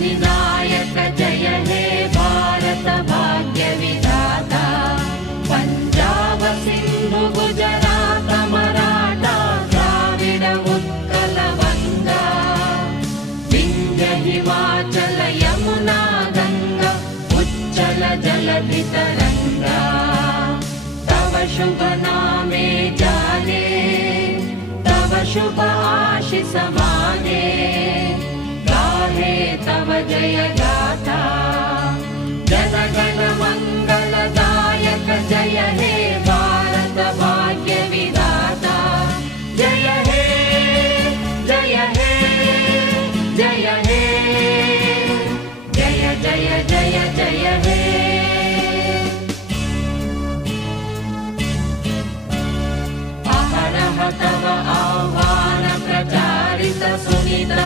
विनायक जय हे भारत भाग्य विधाता पंजाब सिंधु गुजरात मराठा द्राविड उत्कल गंगा विंध्य हिमाचल यमुना गंगा उच्चल जलधि तरंगा तव शुभ नामे जाने तव शुभ आशीष माने गाहे तव जय